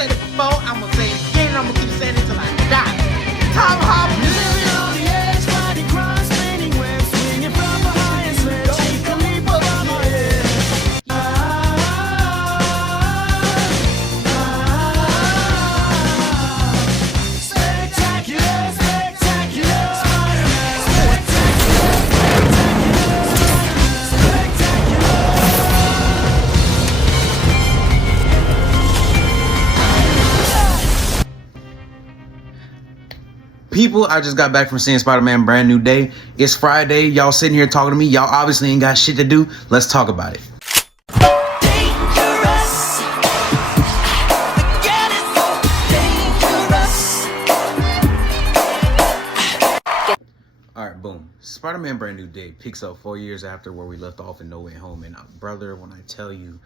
said it before, I'm gonna say it again, I'm gonna keep saying it till I die. Tom Holland. Living on the edge, fighting crime, spinning webs, swinging from the highest ledge. She can leap above my head. Spectacular, spectacular, Spider-Man. Spectacular, spectacular, spectacular. People, I just got back from seeing Spider-Man Brand New Day. It's Friday. Y'all sitting here talking to me. Y'all obviously ain't got shit to do. Let's talk about it. Dangerous. Get it? Dangerous. Alright, boom. Spider-Man Brand New Day picks up 4 years after where we left off in No Way Home. And brother, when I tell you,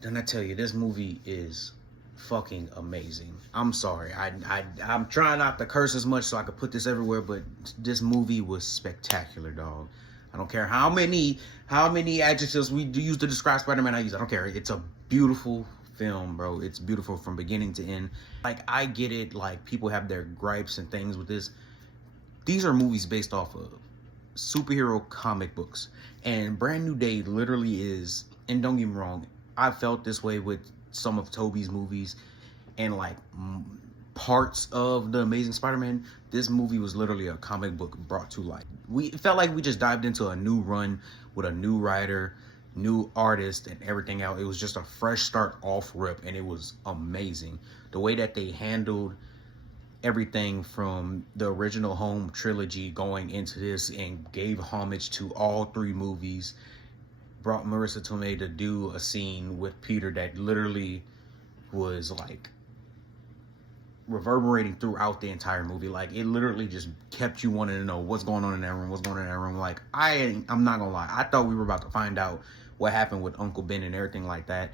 this movie is fucking amazing. I'm sorry. I'm trying not to curse as much so I could put this everywhere, but this movie was spectacular, dog. I don't care how many adjectives we use to describe Spider-Man I don't care. It's a beautiful film, bro. It's beautiful from beginning to end. Like, I get it, like, people have their gripes and things with this. These are movies based off of superhero comic books. And Brand New Day literally is, and don't get me wrong, I felt this way with some of Tobey's movies and like parts of the Amazing Spider-Man. This movie was literally a comic book brought to life. It felt like we just dived into a new run with a new writer, new artist, and everything else. It was just a fresh start off rip, and it was amazing. The way that they handled everything from the original Home trilogy going into this and gave homage to all three movies. Brought Marissa Tomei to do a scene with Peter that literally was like reverberating throughout the entire movie. Like, it literally just kept you wanting to know what's going on in that room, Like, I'm not gonna lie, I thought we were about to find out what happened with Uncle Ben and everything like that,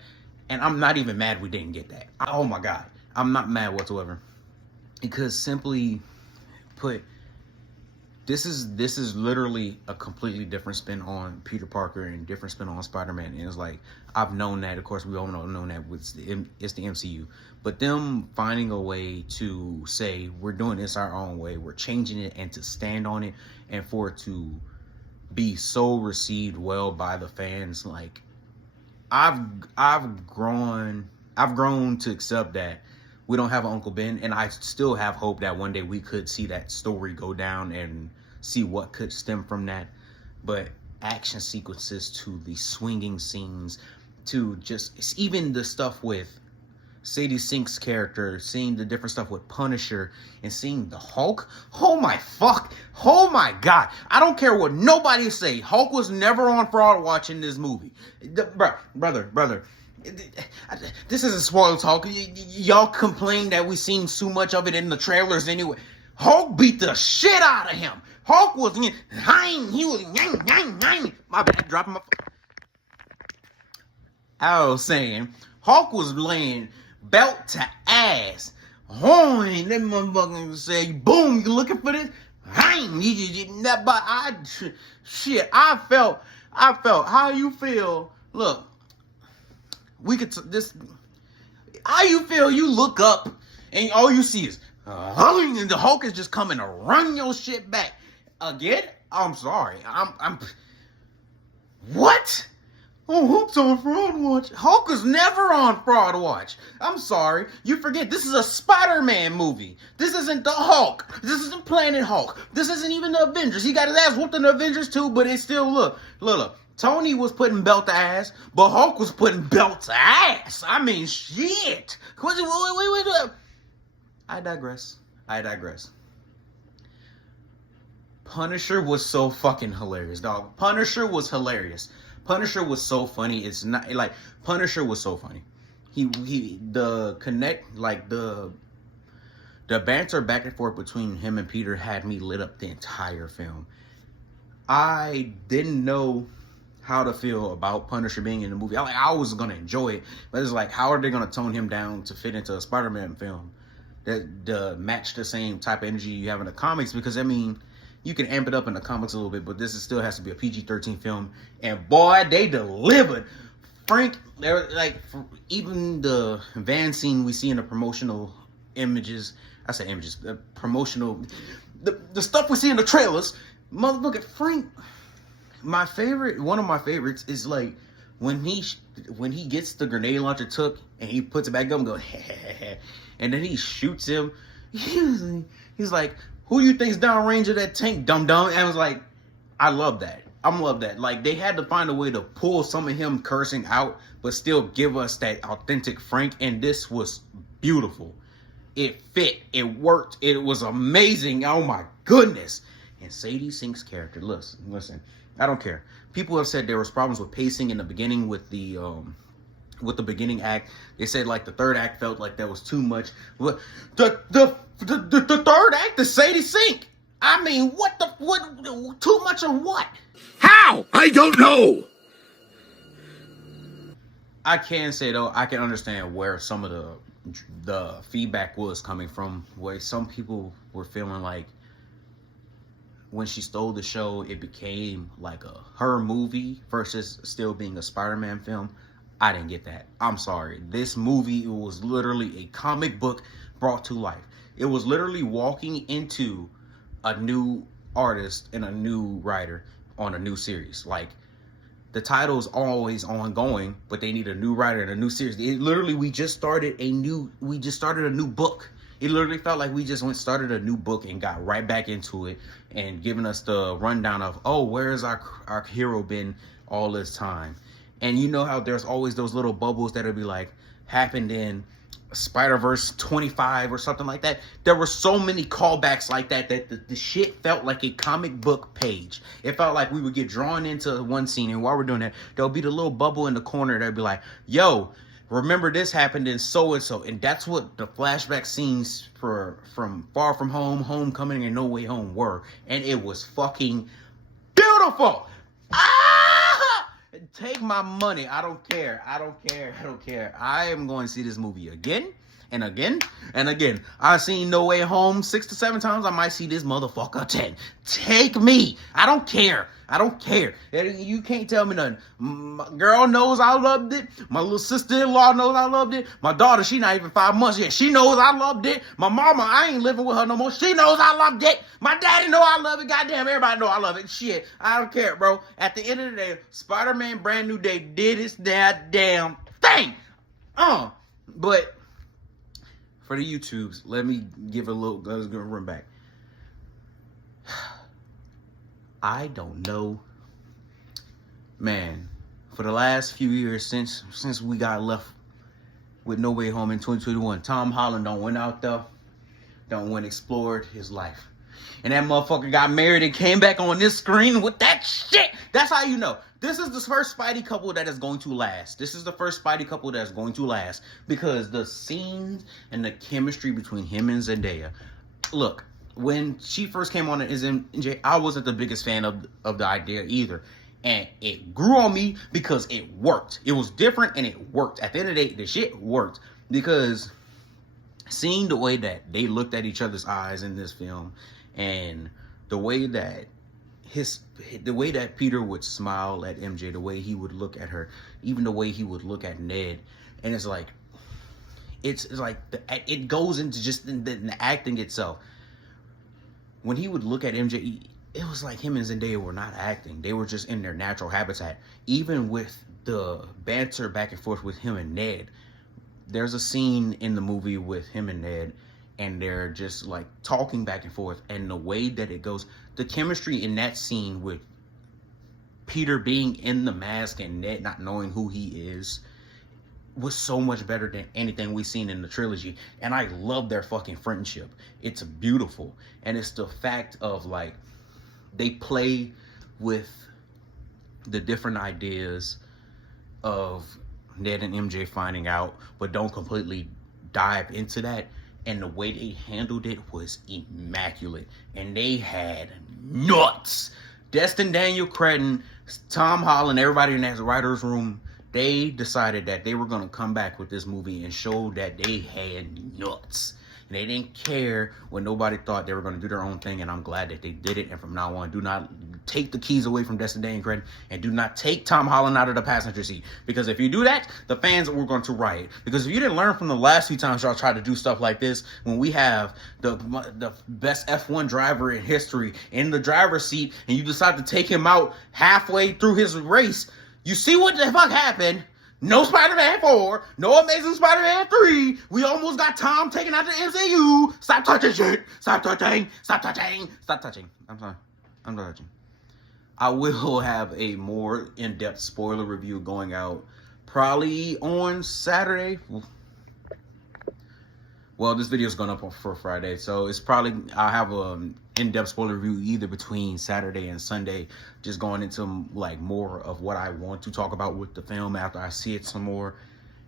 and I'm not even mad we didn't get that. Oh my god, I'm not mad whatsoever, because simply put, this is literally a completely different spin on Peter Parker and different spin on Spider-Man. And it's like, I've known that. Of course, we all know that it's the MCU. But them finding a way to say, we're doing this our own way, we're changing it, and to stand on it, and for it to be so received well by the fans. Like, I've grown to accept that we don't have an Uncle Ben, and I still have hope that one day we could see that story go down and see what could stem from that. But action sequences to the swinging scenes to just even the stuff with Sadie Sink's character, seeing the different stuff with Punisher, and seeing the Hulk. Oh my god. I don't care what nobody say. Hulk was never on Fraud Watch in this movie. Brother. This isn't spoiler talk. Y'all complain that we seen too much of it in the trailers anyway. Hulk beat the shit out of him. Hulk was, he was, my bad, dropping my. I was saying, Hulk was laying belt to ass. Oh, and that motherfucker say, boom, you looking for this? But I felt, how you feel? Look. We could how you feel? You look up and all you see is and the Hulk is just coming to run your shit back again. I'm sorry. I'm what? Oh, Hulk's on Fraud Watch. Hulk is never on Fraud Watch. I'm sorry. You forget, this is a Spider-Man movie. This isn't the Hulk. This isn't Planet Hulk. This isn't even the Avengers. He got his ass whooped in the Avengers too, but it's still, look. Tony was putting belt to ass, but Hulk was putting belt to ass. I mean, shit. Wait. I digress. Punisher was so fucking hilarious, dog. Punisher was hilarious. Punisher was so funny. It's not like Punisher was so funny. The banter back and forth between him and Peter had me lit up the entire film. I didn't know how to feel about Punisher being in the movie. I was gonna enjoy it, but it's like, how are they gonna tone him down to fit into a Spider-Man film that match the same type of energy you have in the comics? Because I mean, you can amp it up in the comics a little bit, but this still has to be a PG-13 film, and boy, they delivered. Frank, there like even the van scene we see in the promotional images. I say images, the promotional, the stuff we see in the trailers. Motherfucker, Frank. One of my favorites is like when he gets the grenade launcher took and he puts it back up and goes, and then he shoots him. He's like, who you think's downrange of that tank, dum dum? And I was like, I love that. I love that. Like, they had to find a way to pull some of him cursing out, but still give us that authentic Frank. And this was beautiful. It fit. It worked. It was amazing. Oh my goodness. And Sadie Sink's character, listen. I don't care. People have said there was problems with pacing in the beginning with the beginning act. They said like the third act felt like that was too much. The third act is Sadie Sink. I mean, what too much of what? How? I don't know. I can say though, I can understand where some of the feedback was coming from, where some people were feeling like when she stole the show, it became like her movie versus still being a Spider-Man film. I didn't get that. I'm sorry. This movie, it was literally a comic book brought to life. It was literally walking into a new artist and a new writer on a new series. Like, the title's always ongoing, but they need a new writer and a new series. It literally, we just started a new book. It literally felt like we just started a new book and got right back into it and giving us the rundown of, oh, where has our hero been all this time? And you know how there's always those little bubbles that'll be like, happened in Spider-Verse 25 or something like that. There were so many callbacks like that the shit felt like a comic book page. It felt like we would get drawn into one scene, and while we're doing that, there'll be the little bubble in the corner that'll be like, yo, remember this happened in so-and-so. And that's what the flashback scenes from Far From Home, Homecoming, and No Way Home were. And it was fucking beautiful. Take my money. I don't care. I am going to see this movie again and again and again. I've seen No Way Home 6 to 7 times. I might see this motherfucker 10. Take me. I don't care. You can't tell me nothing. My girl knows I loved it. My little sister-in-law knows I loved it. My daughter, she not even 5 months yet. She knows I loved it. My mama, I ain't living with her no more. She knows I loved it. My daddy know I love it. Goddamn, everybody know I love it. Shit, I don't care, bro. At the end of the day, Spider-Man Brand New Day did its damn thing. But for the YouTubes, let's go run back. I don't know, man. For the last few years since we got left with No Way Home in 2021, Tom Holland went out there, went explored his life, and that motherfucker got married and came back on this screen with that shit. That's how you know this is the first Spidey couple that is going to last. This is the first Spidey couple that's going to last because the scenes and the chemistry between him and Zendaya. Look. When she first came on as MJ, I wasn't the biggest fan of the idea either. And it grew on me because it worked. It was different and it worked. At the end of the day, the shit worked. Because seeing the way that they looked at each other's eyes in this film, and the way that Peter would smile at MJ, the way he would look at her, even the way he would look at Ned, and it's like it goes into just the acting itself. When he would look at MJ, it was like him and Zendaya were not acting. They were just in their natural habitat. Even with the banter back and forth with him and Ned, there's a scene in the movie with him and Ned, and they're just like talking back and forth. And the way that it goes, the chemistry in that scene with Peter being in the mask and Ned not knowing who he is, was so much better than anything we've seen in the trilogy. And I love their fucking friendship. It's beautiful. And it's the fact of like, they play with the different ideas of Ned and MJ finding out, but don't completely dive into that. And the way they handled it was immaculate. And they had nuts. Destin Daniel Cretton, Tom Holland, everybody in that writer's room, they decided that they were going to come back with this movie and show that they had nuts. and they didn't care when nobody thought they were going to do their own thing, and I'm glad that they did it. And from now on, do not take the keys away from Destin Day and Credit, and do not take Tom Holland out of the passenger seat, because if you do that, the fans were going to riot. Because if you didn't learn from the last few times y'all tried to do stuff like this, when we have the best F1 driver in history in the driver's seat, and you decide to take him out halfway through his race, you see what the fuck happened. No Spider-Man 4, no Amazing Spider-Man 3. We almost got Tom taken out the MCU. Stop touching shit. Stop touching. Stop touching. Stop touching. I'm sorry. I'm not touching. I will have a more in-depth spoiler review going out probably on Saturday. Well, this video is going up for Friday, so it's probably, I'll have an in-depth spoiler review either between Saturday and Sunday, just going into like more of what I want to talk about with the film after I see it some more,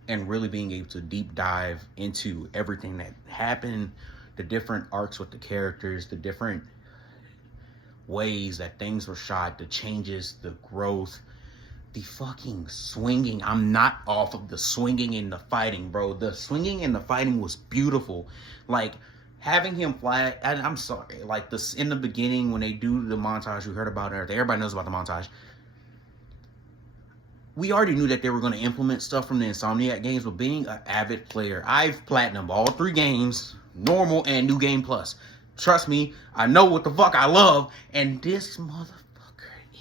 and really being able to deep dive into everything that happened, the different arcs with the characters, the different ways that things were shot, the changes, the growth, the fucking swinging. I'm not off of the swinging and the fighting, bro. The swinging and the fighting was beautiful. Like, having him fly, and I'm sorry, like this in the beginning when they do the montage, we heard about it, everybody knows about the montage. We already knew that they were going to implement stuff from the Insomniac games, but being an avid player, I've platinumed all 3 games, normal and New Game Plus. Trust me, I know what the fuck I love, and this motherfucker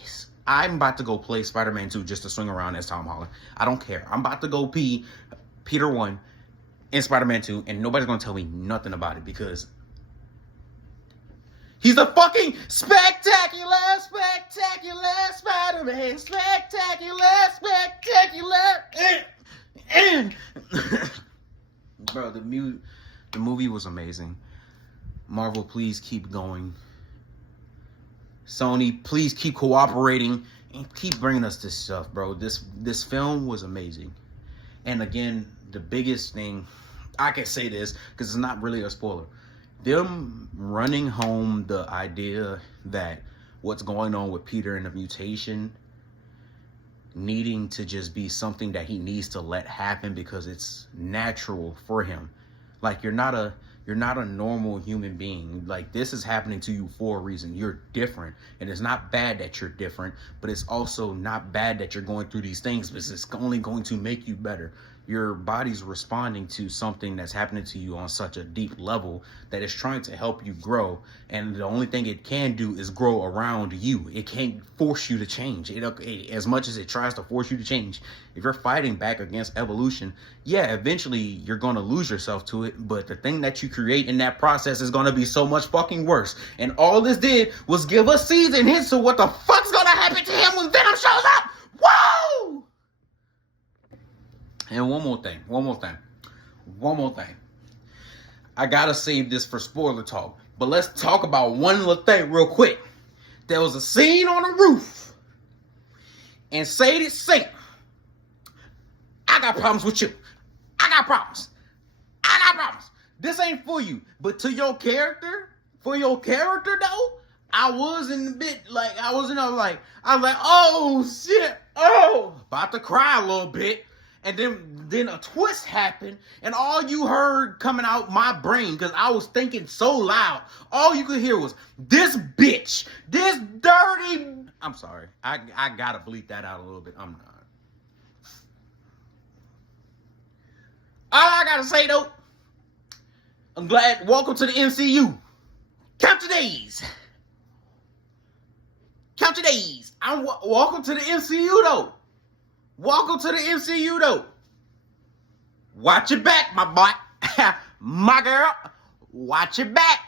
is... I'm about to go play Spider-Man 2 just to swing around as Tom Holland. I don't care. I'm about to go pee Peter 1 in Spider-Man 2, and nobody's going to tell me nothing about it, because he's the fucking spectacular Spider-Man. Bro, the movie was amazing. Marvel, please keep going. Sony, please keep cooperating and keep bringing us this stuff, bro. This film was amazing. And again, the biggest thing, I can say this because it's not really a spoiler. Them running home the idea that what's going on with Peter and the mutation needing to just be something that he needs to let happen because it's natural for him. Like, you're not a normal human being. Like, this is happening to you for a reason. You're different, and it's not bad that you're different, but it's also not bad that you're going through these things, because it's only going to make you better. Your body's responding to something that's happening to you on such a deep level that it's trying to help you grow, and the only thing it can do is grow around you. It can't force you to change. As much as it tries to force you to change, if you're fighting back against evolution, yeah, eventually you're going to lose yourself to it, but the thing that you create in that process is going to be so much fucking worse. And all this did was give us seeds and hints of what the fuck's going to happen to him when Venom shows up. Whoa! And one more thing. I gotta save this for spoiler talk, but let's talk about one little thing real quick. There was a scene on the roof, and Sadie said, I got problems with you. I got problems. This ain't for you, but to your character, though, I was like, oh shit, about to cry a little bit. And then a twist happened, and all you heard coming out my brain, because I was thinking so loud, all you could hear was, this bitch, this dirty... I'm sorry. I gotta bleep that out a little bit. I'm not. All I gotta say, though, I'm glad. Welcome to the MCU. Count your days. Welcome to the MCU, though. Watch your back, my boy. My girl. Watch your back.